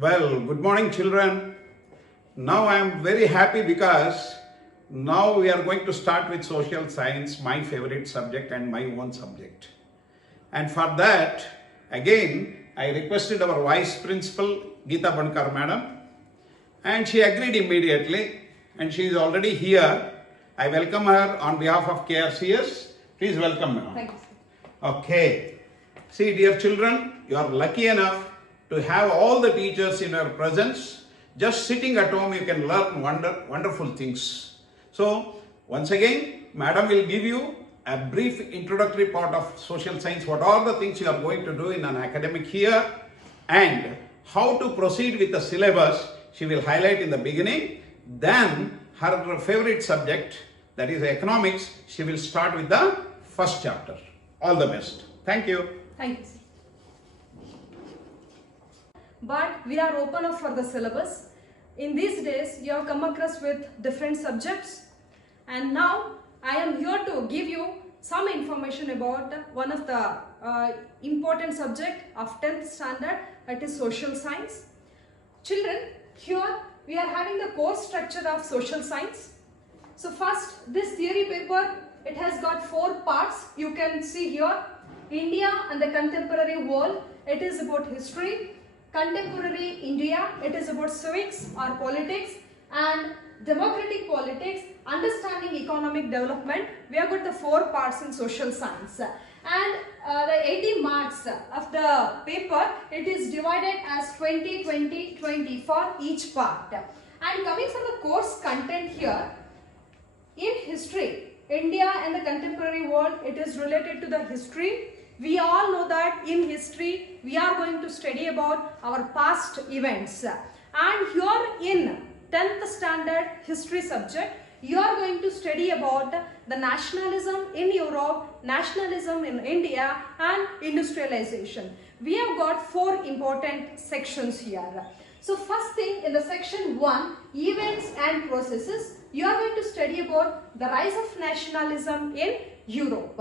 Well, good morning, children. Now I am very happy because now we are going to start with social science, my favorite subject and my own subject. And for that, again, I requested our Vice Principal, Geeta Bankar Madam, and she agreed immediately, and she is already here. I welcome her on behalf of KRCS. Please welcome, Madam. Thank you, sir. Okay. See, dear children, you are lucky enough to have all the teachers in your presence. Just sitting at home, you can learn wonderful things. So, once again, Madam will give you a brief introductory part of social science. What are the things you are going to do in an academic year and how to proceed with the syllabus, she will highlight in the beginning. Then, her favorite subject, that is economics, she will start with the first chapter. All the best. Thank you. Thank you, sir. But we are open up for the syllabus. In these days, you have come across with different subjects, and now I am here to give you some information about one of the important subject of 10th standard, that is social science. Children, here we are having the course structure of social science. So first, this theory paper, it has got 4 parts. You can see here, India and the contemporary world. It is about history. Contemporary India, it is about civics or politics, and democratic politics, understanding economic development. We have got the 4 parts in social science. And the 80 marks of the paper, it is divided as 20, 20, 20 for each part. And coming from the course content here, in history, India and the contemporary world, it is related to the history. We all know that in history, we are going to study about our past events. And here in 10th standard history subject, you are going to study about the nationalism in Europe, nationalism in India, and industrialization. We have got 4 important sections here. So first thing, in the section 1, events and processes, you are going to study about the rise of nationalism in Europe.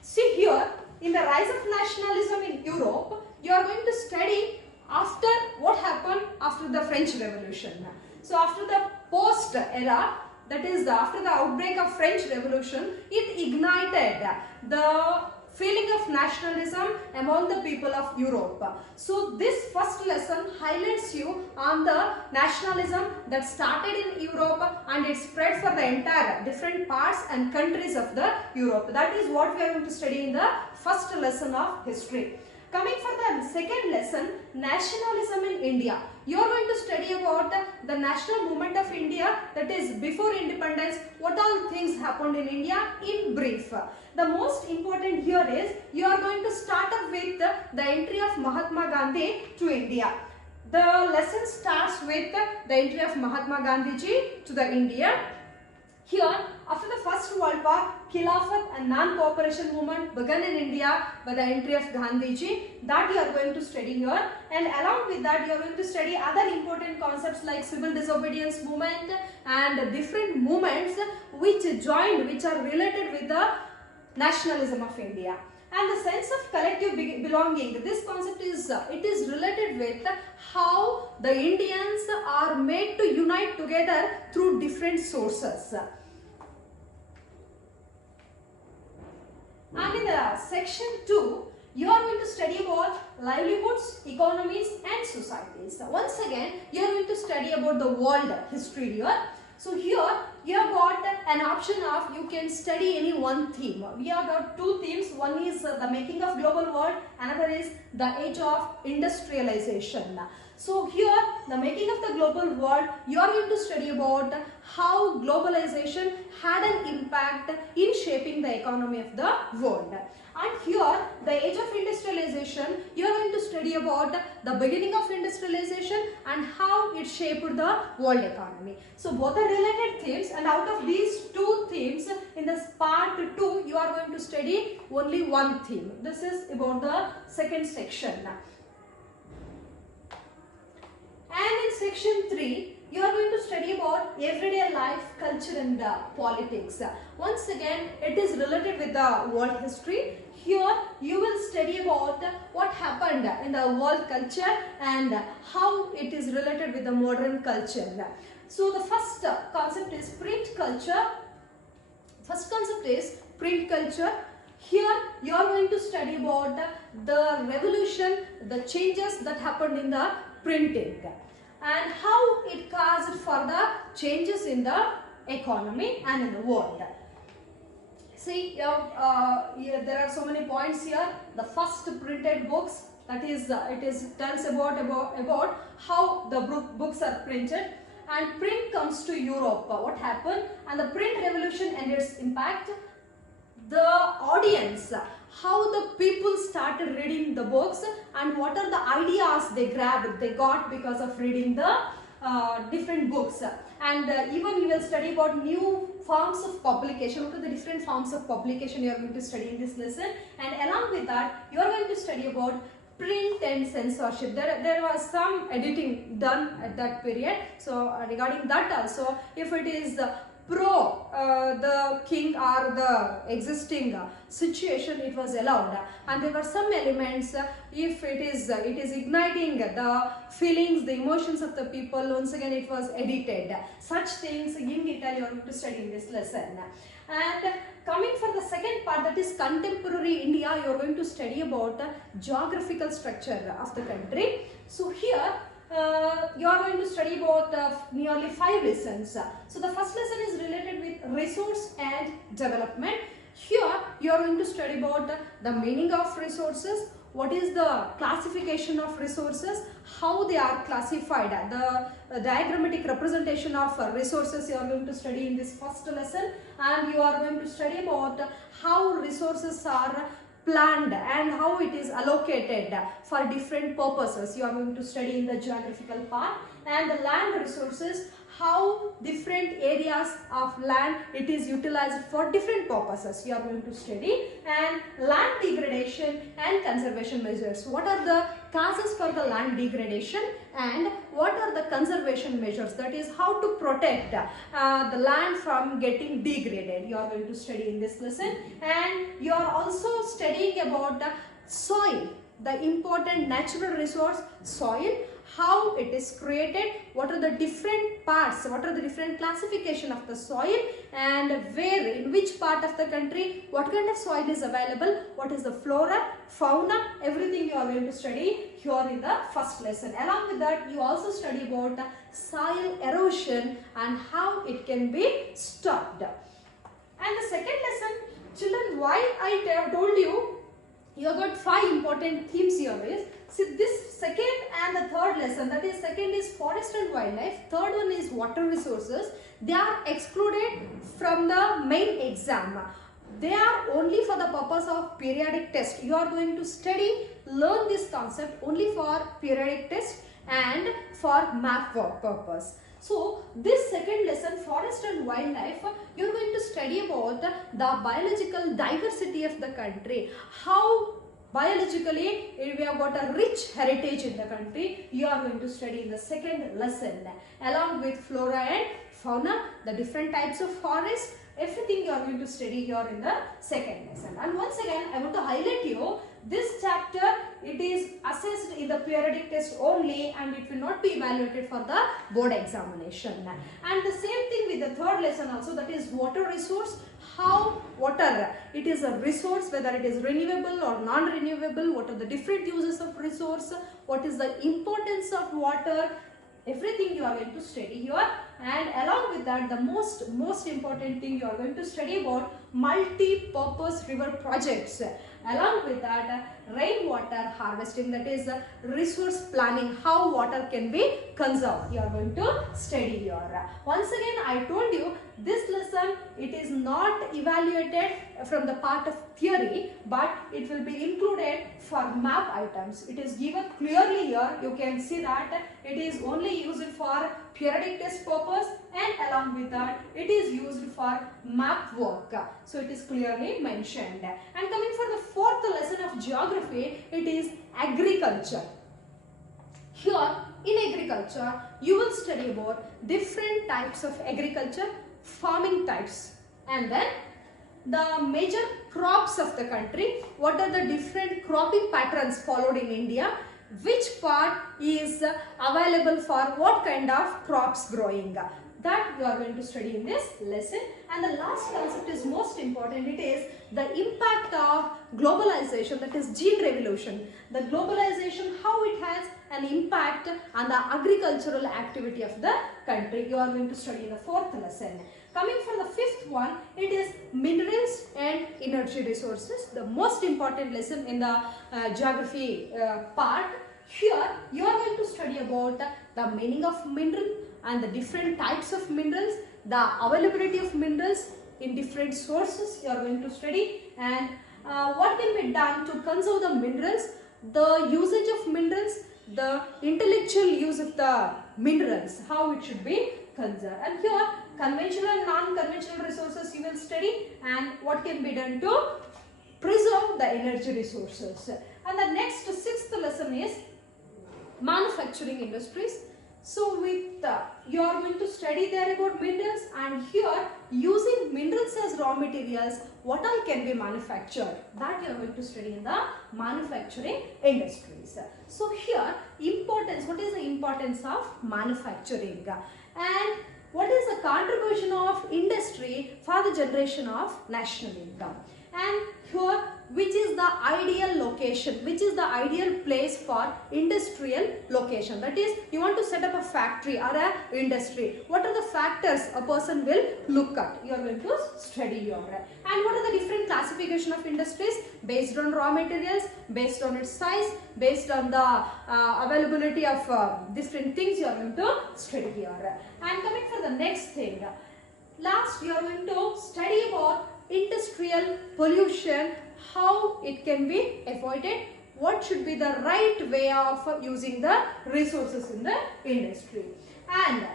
See here, in the rise of nationalism in Europe, you are going to study after what happened after the French Revolution. So after the post era, that is after the outbreak of French Revolution, it ignited the feeling of nationalism among the people of Europe. So this first lesson highlights you on the nationalism that started in Europe and it spread for the entire different parts and countries of the Europe. That is what we are going to study in the first lesson of history. Coming for the second lesson, nationalism in India. You are going to study about the national movement of India, that is before independence, what all things happened in India in brief. The most important here is, you are going to start up with the entry of Mahatma Gandhi to India. The lesson starts with the entry of Mahatma Gandhi ji to the India. Here, after the First World War, Khilafat and non-cooperation movement began in India by the entry of Gandhiji. That you are going to study here, and along with that you are going to study other important concepts like civil disobedience movement and different movements which are related with the nationalism of India. And the sense of collective belonging, this concept is related with how the Indians are made to unite together through different sources. And in the section 2, you are going to study about livelihoods, economies and societies. Once again, you are going to study about the world history here. So here, you have got an option of, you can study any one theme. We have got 2 themes. One is the making of global world, another is the age of industrialization. So here, the making of the global world, you are going to study about how globalization had an impact in shaping the economy of the world. And here, the age of industrialization, you are going to study about the beginning of industrialization and how it shaped the world economy. So both are related themes, and out of these 2 themes, in this part 2, you are going to study only one theme. This is about the second section. And in section 3, you are going to study about everyday life, culture and politics. Once again, it is related with the world history. Here you will study about what happened in the world culture and how it is related with the modern culture. So the first concept is print culture. First concept is print culture. Here you are going to study about the revolution, the changes that happened in the printing and how it caused for the changes in the economy and in the world. See, there are so many points here. The first printed books, that is, it tells about how the books are printed, and print comes to Europe. What happened? And the print revolution and its impact. The audience, how the people started reading the books, and what are the ideas they got because of reading the different books. And even you will study about new forms of publication. What are the different forms of publication you are going to study in this lesson, and along with that you are going to study about print and censorship. There was some editing done at that period, so regarding that also, if it is pro the king or the existing situation, it was allowed, and there were some elements if it is igniting the feelings, the emotions of the people, once again it was edited. Such things in detail you are going to study in this lesson. And coming for the second part, that is contemporary India, you are going to study about the geographical structure of the country. So here you are going to study about nearly 5 lessons. So the first lesson is related with resource and development. Here you are going to study about the meaning of resources, what is the classification of resources, how they are classified, the diagrammatic representation of resources you are going to study in this first lesson, and you are going to study about how resources are planned and how it is allocated for different purposes. You are going to study in the geographical part, and the land resources, how different areas of land it is utilized for different purposes you are going to study, and land degradation and conservation measures. What are the causes for the land degradation and what are the conservation measures, that is how to protect the land from getting degraded, you are going to study in this lesson. And you are also studying about the soil, the important natural resource soil, how it is created, what are the different parts, what are the different classification of the soil, and where, in which part of the country, what kind of soil is available, what is the flora, fauna, everything you are going to study here in the first lesson. Along with that, you also study about soil erosion and how it can be stopped. And the second lesson, children, why I told you, you have got 5 important themes here is, see this second and the third lesson, that is second is forest and wildlife, third one is water resources, they are excluded from the main exam. They are only for the purpose of periodic test. You are going to study, learn this concept only for periodic test and for map work purpose. So this second lesson, forest and wildlife, you are going to study about the biological diversity of the country, how biologically we have got a rich heritage in the country. You are going to study in the second lesson, along with flora and fauna, the different types of forest, everything you are going to study here in the second lesson. And once again I want to highlight you, this chapter it is assessed in the periodic test only and it will not be evaluated for the board examination. And the same thing with the third lesson also, that is water resource, how water, it is a resource, whether it is renewable or non-renewable, what are the different uses of resource, what is the importance of water, everything you are going to study here. And along with that, the most important thing you are going to study about multi-purpose river projects. Along with that, rainwater harvesting, that is resource planning, how water can be conserved, you are going to study here. Once again I told you, this lesson it is not evaluated from the part of theory, but it will be included for map items. It is given clearly here, you can see that it is only used for periodic test purpose, and along with that it is used for map work. So it is clearly mentioned. And coming for the fourth lesson of geography, it is agriculture. Here in agriculture, you will study about different types of agriculture, farming types, and then the major crops of the country, what are the different cropping patterns followed in India, which part is available for what kind of crops growing. That you are going to study in this lesson. And the last concept is most important. It is the impact of globalization, that is gene revolution. The globalization, how it has an impact on the agricultural activity of the country. You are going to study in the fourth lesson. Coming for the fifth one, it is minerals and energy resources, the most important lesson in the geography part. Here you are going to study about the meaning of mineral and the different types of minerals, the availability of minerals in different sources you are going to study, and what can be done to conserve the minerals, the usage of minerals, the intellectual use of the minerals, how it should be conserved. And here conventional and non-conventional resources you will study, and what can be done to preserve the energy resources. And the next sixth lesson is manufacturing industries. So with you are going to study there about minerals, and here using minerals as raw materials, what all can be manufactured, that you are going to study in the manufacturing industries. So here importance, what is the importance of manufacturing, and what is the contribution of industry for the generation of national income, and here which is the ideal location, which is the ideal place for industrial location. That is, you want to set up a factory or a industry. What are the factors a person will look at? You are going to study your. And what are the different classification of industries based on raw materials, based on its size, based on the availability of different things you are going to study here. And coming for the next thing, last you are going to study about industrial pollution, how it can be avoided, what should be the right way of using the resources in the industry. And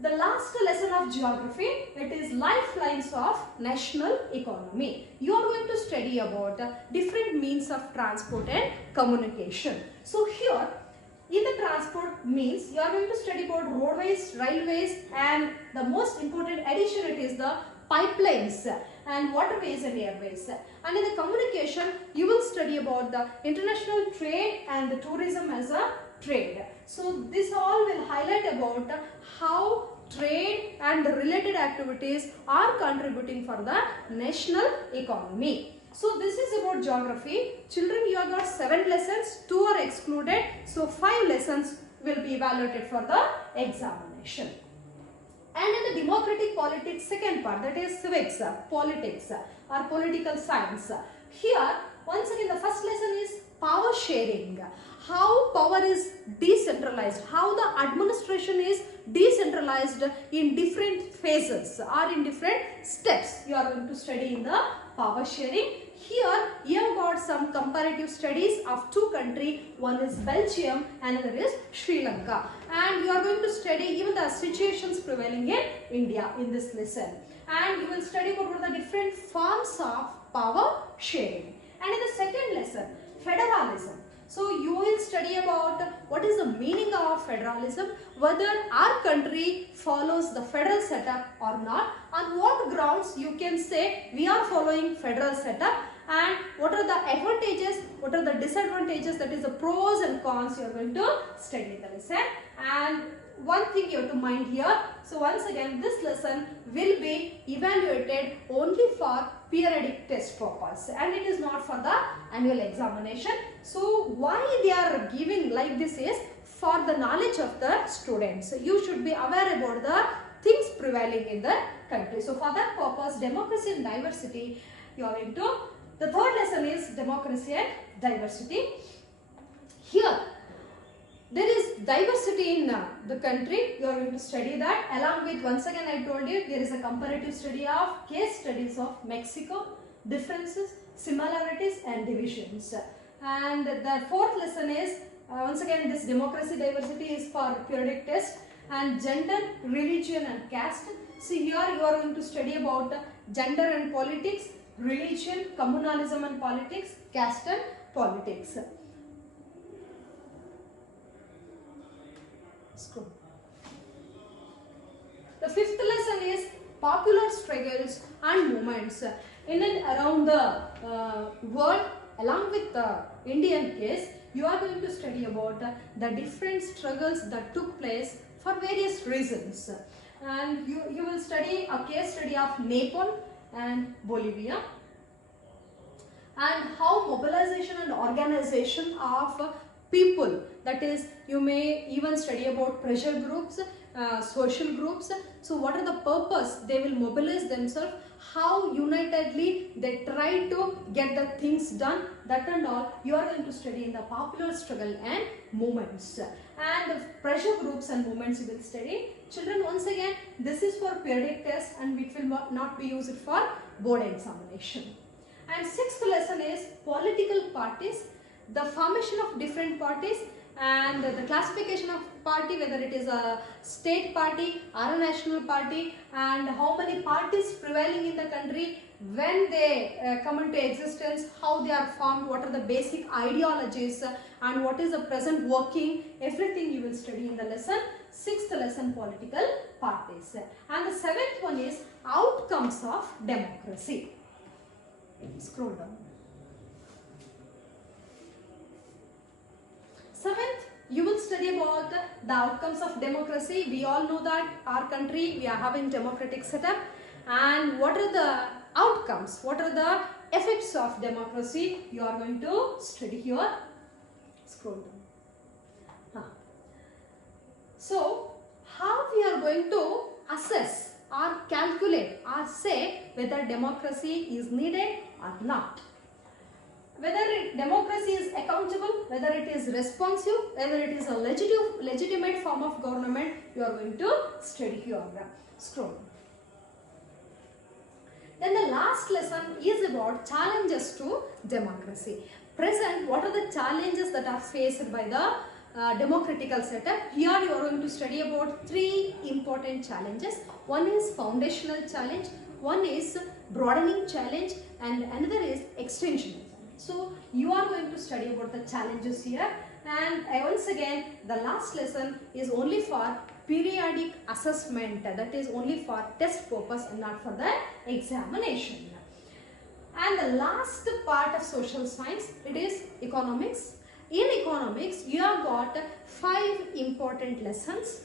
the last lesson of geography, it is lifelines of national economy. You are going to study about different means of transport and communication. So here in the transport means, you are going to study about roadways, railways, and the most important addition, it is the pipelines and waterways and airways. And in the communication, you will study about the international trade and the tourism as a trade. So this all will highlight about how trade and the related activities are contributing for the national economy. So this is about geography. Children, you have got 7 lessons, 2 are excluded. So 5 lessons will be evaluated for the examination. And in the democratic politics second part, that is civics, politics or political science. Here once again the first lesson is power sharing. How power is decentralized, how the administration is decentralized in different phases or in different steps. You are going to study in the power sharing. Here you have got some comparative studies of 2 countries, one is Belgium and another is Sri Lanka, and you are going to study even the situations prevailing in India in this lesson, and you will study about the different forms of power sharing. And in the second lesson, federalism. So you will study about what is the meaning of federalism, whether our country follows the federal setup or not, on what grounds you can say we are following federal setup, and what are the advantages, what are the disadvantages, that is the pros and cons you are going to study in the lesson. And one thing you have to mind here, so once again this lesson will be evaluated only for periodic test purpose and it is not for the annual examination. So why they are giving like this is for the knowledge of the students. You should be aware about the things prevailing in the country. So for that purpose, democracy and diversity you are going to. The third lesson is democracy and diversity. Here there is diversity in the country. You are going to study that, along with, once again I told you, there is a comparative study of case studies of Mexico, differences, similarities and divisions. And the fourth lesson is once again this democracy diversity is for periodic test, and gender, religion and caste. See here you are going to study about gender and politics, religion, communalism and politics, caste and politics. Scroll. The fifth lesson is popular struggles and movements in and around the world. Along with the Indian case, you are going to study about the different struggles that took place for various reasons. And you will study a case study of Nepal and Bolivia, and how mobilization and organization of people, that is, you may even study about pressure groups, social groups. So what are the purpose they will mobilize themselves, how unitedly they try to get the things done, that and all you are going to study in the popular struggle and movements. And the pressure groups and movements you will study. Children, once again, this is for periodic test and it will not be used for board examination. And sixth lesson is political parties, the formation of different parties and the classification of party, whether it is a state party or a national party, and how many parties prevailing in the country, when they come into existence, how they are formed, what are the basic ideologies, and what is the present working, everything you will study in the lesson. Sixth lesson, political parties. And the seventh one is outcomes of democracy. Scroll down. Seventh, you will study about the outcomes of democracy. We all know that our country, we are having democratic setup, and what are the outcomes, what are the effects of democracy, you are going to study here. Scroll down. So, how we are going to assess or calculate or say whether democracy is needed or not. Whether democracy is accountable, whether it is responsive, whether it is a legitimate form of government, you are going to study here. Scroll. Then the last lesson is about challenges to democracy. Present, what are the challenges that are faced by the democratical setup? Here you are going to study about three important challenges. One is foundational challenge, one is broadening challenge, and another is extension. So you are going to study about the challenges here, and once again the last lesson is only for periodic assessment, that is only for test purpose and not for the examination. And the last part of social science, it is economics. In economics you have got 5 important lessons,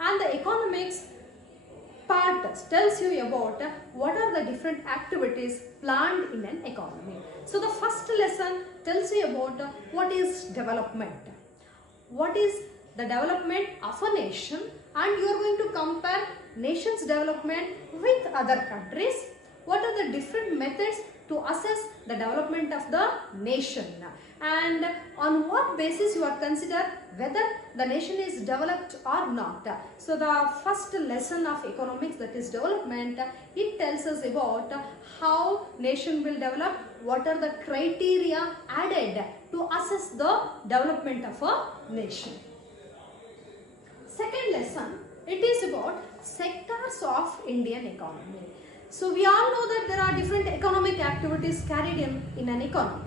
and the economics part tells you about what are the different activities planned in an economy. So the first lesson tells you about what is development, what is the development of a nation, and you are going to compare nation's development with other countries. What are the different methods to assess the development of the nation, and on what basis you are consider whether the nation is developed or not. So the first lesson of economics, that is development, it tells us about how nation will develop, what are the criteria added to assess the development of a nation. Second lesson, it is about sectors of Indian economy. So we all know that there are different economic activities carried in an economy.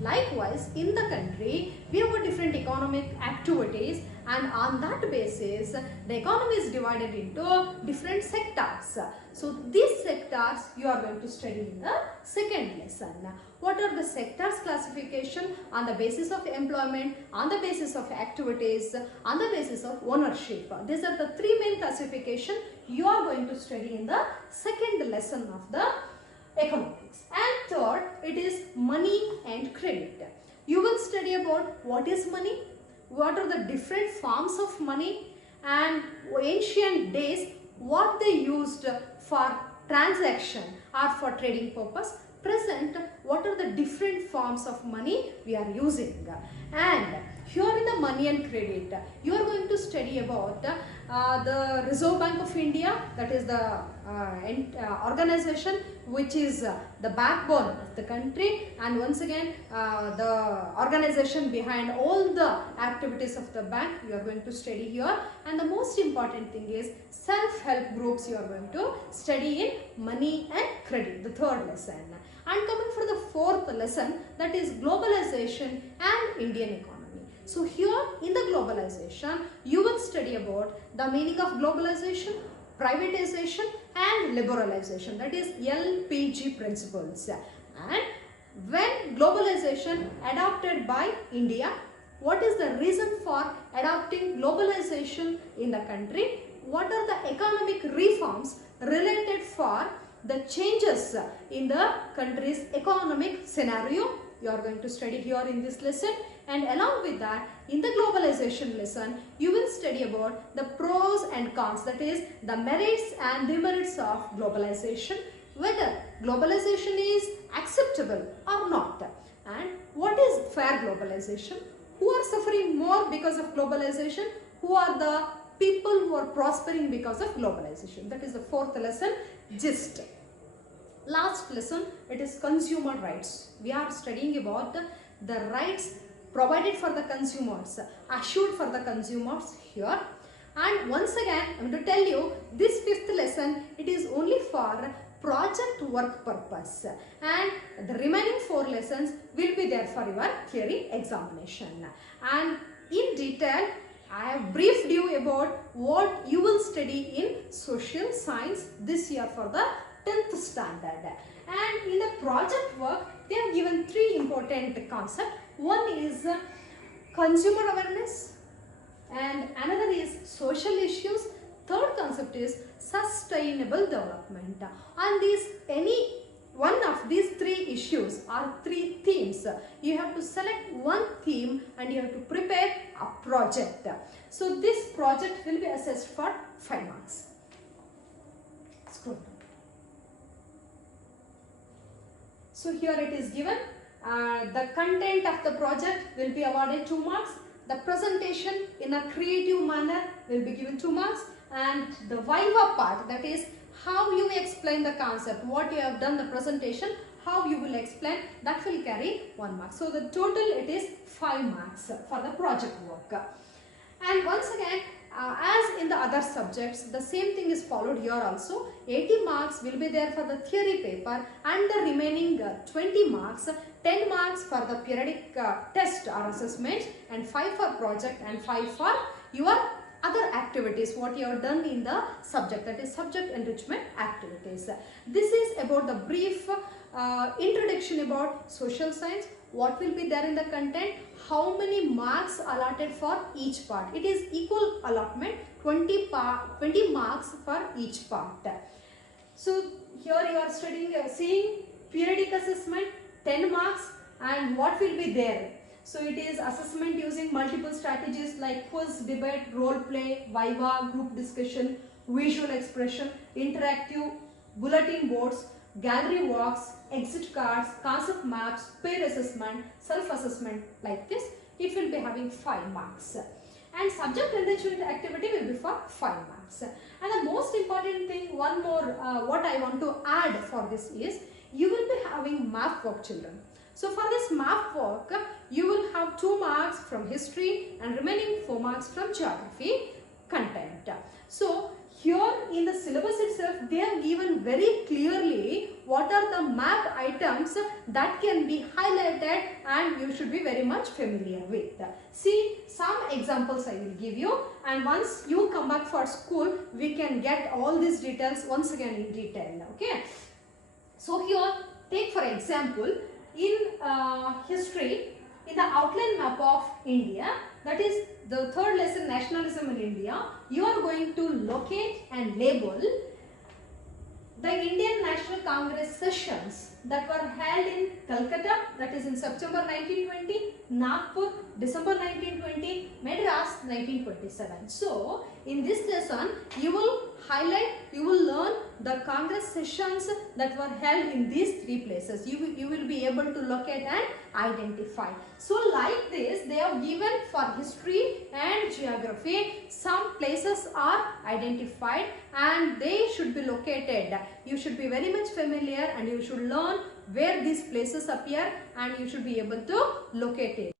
Likewise, in the country, we have got different economic activities, and on that basis, the economy is divided into different sectors. So these sectors you are going to study in the second lesson. What are the sectors classification on the basis of employment, on the basis of activities, on the basis of ownership. These are the 3 main classification you are going to study in the second lesson of the economics. And third, it is money and credit. You will study about what is money, what are the different forms of money, and ancient days what they used for transaction or for trading purpose. Present, what are the different forms of money we are using. And here in the money and credit, you are going to study about the Reserve Bank of India, that is the organization which is the backbone of the country, and once again the organization behind all the activities of the bank you are going to study here. And the most important thing is self-help groups you are going to study in money and credit, the third lesson. And coming for the fourth lesson, that is globalization and Indian economy. So here in the globalization, you will study about the meaning of globalization, privatization and liberalization, that is LPG principles. And when globalization adopted by India, what is the reason for adopting globalization in the country? What are the economic reforms related for the changes in the country's economic scenario? You are going to study here in this lesson, and along with that, in the globalization lesson, you will study about the pros and cons, that is the merits and demerits of globalization, whether globalization is acceptable or not, and what is fair globalization, who are suffering more because of globalization, who are the people who are prospering because of globalization. That is the fourth lesson, gist. Last lesson, it is consumer rights. We are studying about the rights provided for the consumers, assured for the consumers here. And once again, I am going to tell you, this fifth lesson, it is only for project work purpose, and the remaining 4 lessons will be there for your theory examination. And in detail, I have briefed you about what you will study in social science this year for the 10th standard. And in the project work, they have given 3 important concepts. One is consumer awareness, and another is social issues. Third concept is sustainable development. And any one of these 3 issues or 3 themes, you have to select one theme and you have to prepare a project. So this project will be assessed for 5 marks. Scroll down. So here it is given, the content of the project will be awarded 2 marks, the presentation in a creative manner will be given 2 marks, and the viva part, that is how you explain the concept, what you have done the presentation, how you will explain, that will carry 1 mark. So the total it is 5 marks for the project work. And once again, as in the other subjects, the same thing is followed here also. 80 marks will be there for the theory paper, and the remaining 20 marks, 10 marks for the periodic test or assessment, and 5 for project and 5 for your other activities what you have done in the subject, that is subject enrichment activities. This is about the brief introduction about social science, what will be there in the content, how many marks allotted for each part. It is equal allotment, 20 marks for each part. So here you are studying, seeing periodic assessment, 10 marks, and what will be there. So it is assessment using multiple strategies like quiz, debate, role play, viva, group discussion, visual expression, interactive, bulletin boards, gallery walks, exit cards, concept maps, peer assessment, self-assessment, like this. It will be having 5 marks. And subject enrichment activity will be for 5 marks. And the most important thing, one more what I want to add for this is, you will be having map work, children. So for this map work, you will have 2 marks from history and remaining 4 marks from geography content. So here in the syllabus itself, they have given very clearly what are the map items that can be highlighted and you should be very much familiar with. See, some examples I will give you, and once you come back for school, we can get all these details once again in detail. Okay. So here, take for example, in history, in the outline map of India, that is the 3rd lesson, nationalism in India, you are going to locate and label the Indian National Congress sessions that were held in Calcutta, that is in September 1920, Nagpur, December 1920, Madras 1927. So in this lesson, you will highlight, you will learn the Congress sessions that were held in these 3 places. You will be able to locate and identify. So like this, they have given for history and geography, some places are identified and they should be located. You should be very much familiar and you should learn where these places appear and you should be able to locate